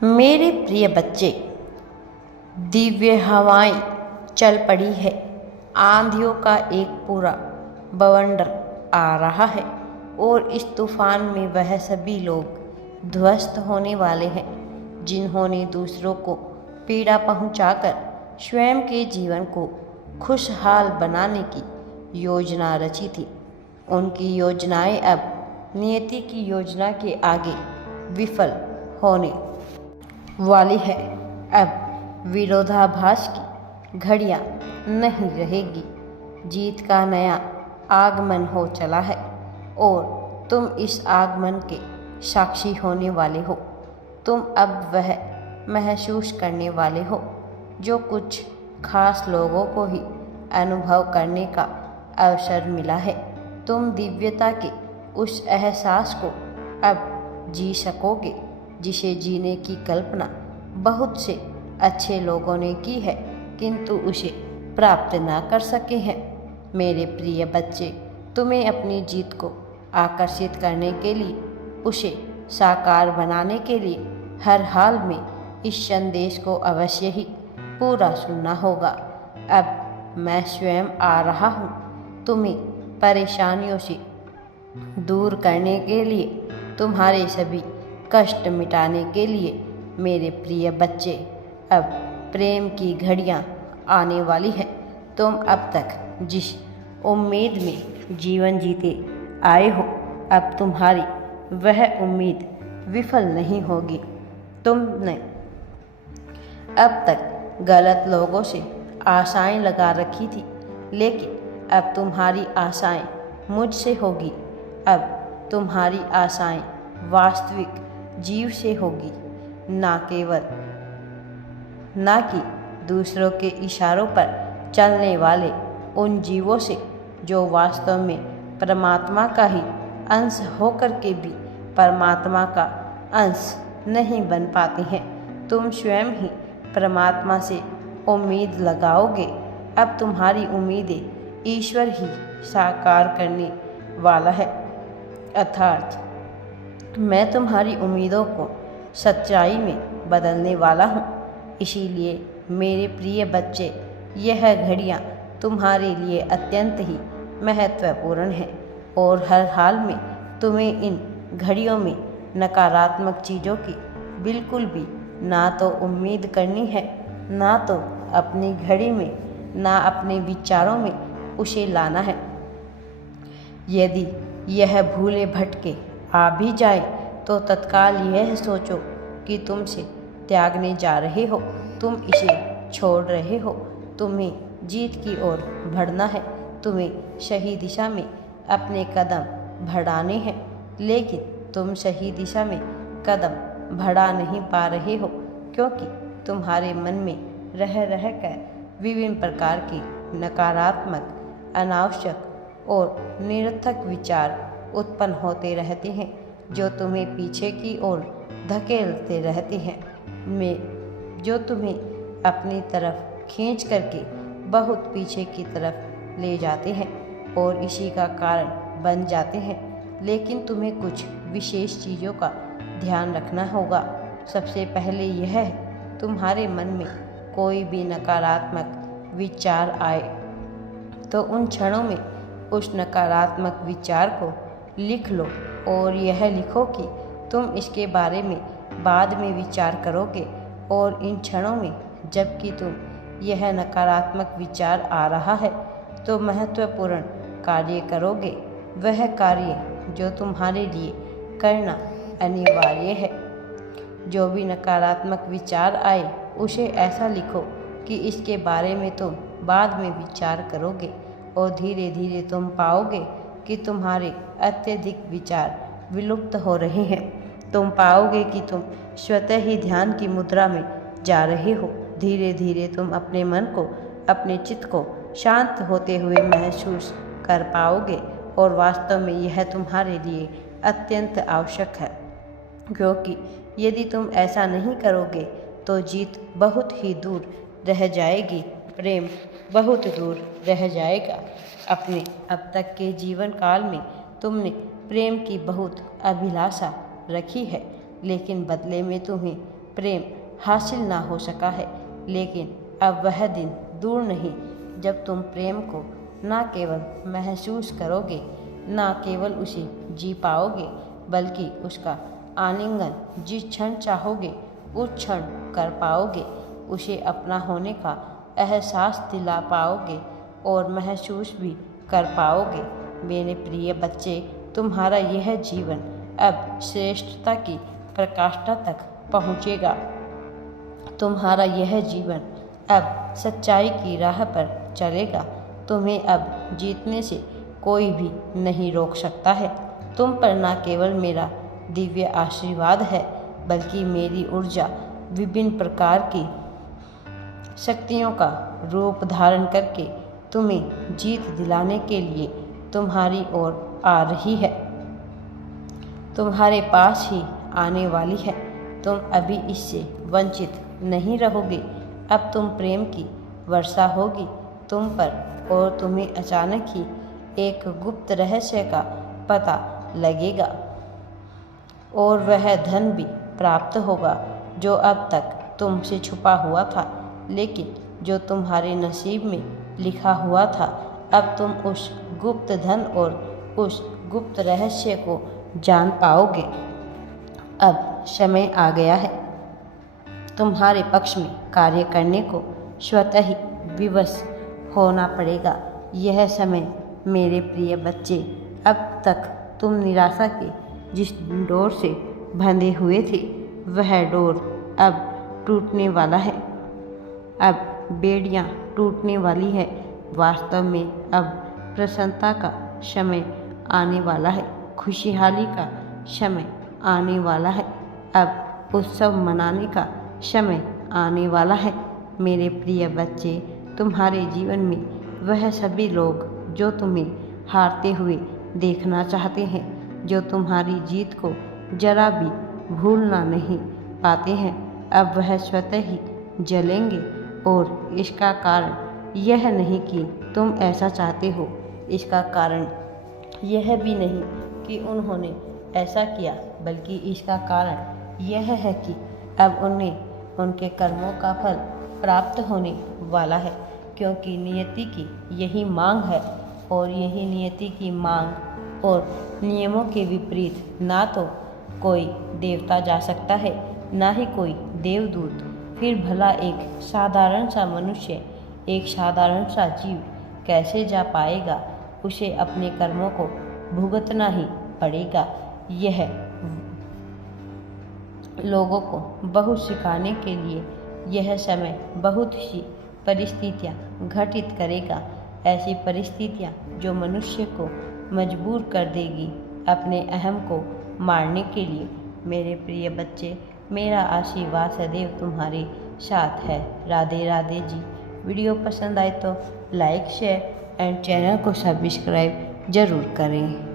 मेरे प्रिय बच्चे, दिव्य हवाएं चल पड़ी है। आंधियों का एक पूरा बवंडर आ रहा है और इस तूफान में वह सभी लोग ध्वस्त होने वाले हैं जिन्होंने दूसरों को पीड़ा पहुंचाकर स्वयं के जीवन को खुशहाल बनाने की योजना रची थी। उनकी योजनाएं अब नियति की योजना के आगे विफल होने वाली है। अब विरोधाभास की घड़ियां नहीं रहेगी। जीत का नया आगमन हो चला है और तुम इस आगमन के साक्षी होने वाले हो। तुम अब वह महसूस करने वाले हो जो कुछ खास लोगों को ही अनुभव करने का अवसर मिला है। तुम दिव्यता के उस एहसास को अब जी सकोगे जिसे जीने की कल्पना बहुत से अच्छे लोगों ने की है किंतु उसे प्राप्त ना कर सके हैं। मेरे प्रिय बच्चे, तुम्हें अपनी जीत को आकर्षित करने के लिए, उसे साकार बनाने के लिए हर हाल में इस संदेश को अवश्य ही पूरा सुनना होगा। अब मैं स्वयं आ रहा हूँ तुम्हें परेशानियों से दूर करने के लिए, तुम्हारे सभी कष्ट मिटाने के लिए। मेरे प्रिय बच्चे, अब प्रेम की घड़ियाँ आने वाली है। तुम अब तक जिस उम्मीद में जीवन जीते आए हो, अब तुम्हारी वह उम्मीद विफल नहीं होगी। तुमने अब तक गलत लोगों से आशाएं लगा रखी थी, लेकिन अब तुम्हारी आशाएं मुझसे होगी। अब तुम्हारी आशाएं वास्तविक जीव से होगी, ना कि दूसरों के इशारों पर चलने वाले उन जीवों से जो वास्तव में परमात्मा का ही अंश होकर के भी परमात्मा का अंश नहीं बन पाते हैं। तुम स्वयं ही परमात्मा से उम्मीद लगाओगे। अब तुम्हारी उम्मीदें ईश्वर ही साकार करने वाला है, अर्थात मैं तुम्हारी उम्मीदों को सच्चाई में बदलने वाला हूँ। इसीलिए मेरे प्रिय बच्चे, यह घड़ियाँ तुम्हारे लिए अत्यंत ही महत्वपूर्ण हैं और हर हाल में तुम्हें इन घड़ियों में नकारात्मक चीज़ों की बिल्कुल भी ना तो उम्मीद करनी है, ना तो अपनी घड़ी में, ना अपने विचारों में उसे लाना है। यदि यह भूले भटके आ भी जाए तो तत्काल यह सोचो कि तुमसे त्यागने जा रहे हो, तुम इसे छोड़ रहे हो। तुम्हें जीत की ओर बढ़ना है, तुम्हें सही दिशा में अपने कदम बढ़ाने हैं, लेकिन तुम सही दिशा में कदम बढ़ा नहीं पा रहे हो क्योंकि तुम्हारे मन में रह कर विभिन्न प्रकार की नकारात्मक, अनावश्यक और निरर्थक विचार उत्पन्न होते रहते हैं जो तुम्हें पीछे की ओर धकेलते रहते हैं, जो तुम्हें अपनी तरफ खींच करके बहुत पीछे की तरफ ले जाते हैं और इसी का कारण बन जाते हैं। लेकिन तुम्हें कुछ विशेष चीज़ों का ध्यान रखना होगा। सबसे पहले यह है, तुम्हारे मन में कोई भी नकारात्मक विचार आए तो उन क्षणों में उस नकारात्मक विचार को लिख लो और यह लिखो कि तुम इसके बारे में बाद में विचार करोगे। और इन क्षणों में जबकि तुम यह नकारात्मक विचार आ रहा है तो महत्वपूर्ण कार्य करोगे, वह कार्य जो तुम्हारे लिए करना अनिवार्य है। जो भी नकारात्मक विचार आए उसे ऐसा लिखो कि इसके बारे में तुम बाद में विचार करोगे और धीरे धीरे तुम पाओगे कि तुम्हारे अत्यधिक विचार विलुप्त हो रहे हैं। तुम पाओगे कि तुम स्वतः ही ध्यान की मुद्रा में जा रहे हो। धीरे धीरे तुम अपने मन को, अपने चित्त को शांत होते हुए महसूस कर पाओगे और वास्तव में यह तुम्हारे लिए अत्यंत आवश्यक है, क्योंकि यदि तुम ऐसा नहीं करोगे तो जीत बहुत ही दूर रह जाएगी, प्रेम बहुत दूर रह जाएगा। अपने अब तक के जीवन काल में तुमने प्रेम की बहुत अभिलाषा रखी है, लेकिन बदले में तुम्हें प्रेम हासिल ना हो सका है, लेकिन अब वह दिन दूर नहीं जब तुम प्रेम को ना केवल महसूस करोगे, ना केवल उसे जी पाओगे, बल्कि उसका आलिंगन जिस क्षण चाहोगे उस क्षण कर पाओगे। उसे अपना होने का एहसास दिला पाओगे और महसूस भी कर पाओगे। मेरे प्रिय बच्चे, तुम्हारा यह जीवन अब श्रेष्ठता की प्रकाष्ठा तक पहुँचेगा। तुम्हारा यह जीवन अब सच्चाई की राह पर चलेगा। तुम्हें अब जीतने से कोई भी नहीं रोक सकता है। तुम पर ना केवल मेरा दिव्य आशीर्वाद है, बल्कि मेरी ऊर्जा विभिन्न प्रकार की शक्तियों का रूप धारण करके तुम्हें जीत दिलाने के लिए तुम्हारी ओर आ रही है, तुम्हारे पास ही आने वाली है। तुम अभी इससे वंचित नहीं रहोगे। अब तुम प्रेम की वर्षा होगी तुम पर और तुम्हें अचानक ही एक गुप्त रहस्य का पता लगेगा और वह धन भी प्राप्त होगा जो अब तक तुमसे छुपा हुआ था, लेकिन जो तुम्हारे नसीब में लिखा हुआ था। अब तुम उस गुप्त धन और उस गुप्त रहस्य को जान पाओगे। अब समय आ गया है तुम्हारे पक्ष में कार्य करने को। स्वतः ही विवश होना पड़ेगा। यह समय मेरे प्रिय बच्चे, अब तक तुम निराशा के जिस डोर से बंधे हुए थे वह डोर अब टूटने वाला है। अब बेड़ियां टूटने वाली है। वास्तव में अब प्रसन्नता का समय आने वाला है, खुशहाली का समय आने वाला है। अब उत्सव मनाने का समय आने वाला है। मेरे प्रिय बच्चे, तुम्हारे जीवन में वह सभी लोग जो तुम्हें हारते हुए देखना चाहते हैं, जो तुम्हारी जीत को जरा भी भूलना नहीं पाते हैं, अब वह स्वतः ही जलेंगे। और इसका कारण यह नहीं कि तुम ऐसा चाहते हो, इसका कारण यह भी नहीं कि उन्होंने ऐसा किया, बल्कि इसका कारण यह है कि अब उन्हें उनके कर्मों का फल प्राप्त होने वाला है, क्योंकि नियति की यही मांग है। और यही नियति की मांग और नियमों के विपरीत ना तो कोई देवता जा सकता है, ना ही कोई देवदूत। फिर भला एक साधारण सा मनुष्य, एक साधारण सा जीव कैसे जा पाएगा? उसे अपने कर्मों को भुगतना ही पड़ेगा। यह लोगों को बहुत सिखाने के लिए यह समय बहुत सी परिस्थितियाँ घटित करेगा, ऐसी परिस्थितियाँ जो मनुष्य को मजबूर कर देगी अपने अहम को मारने के लिए। मेरे प्रिय बच्चे, मेरा आशीर्वाद सदैव तुम्हारे साथ है। राधे राधे जी। वीडियो पसंद आए तो लाइक, शेयर एंड चैनल को सब्सक्राइब जरूर करें।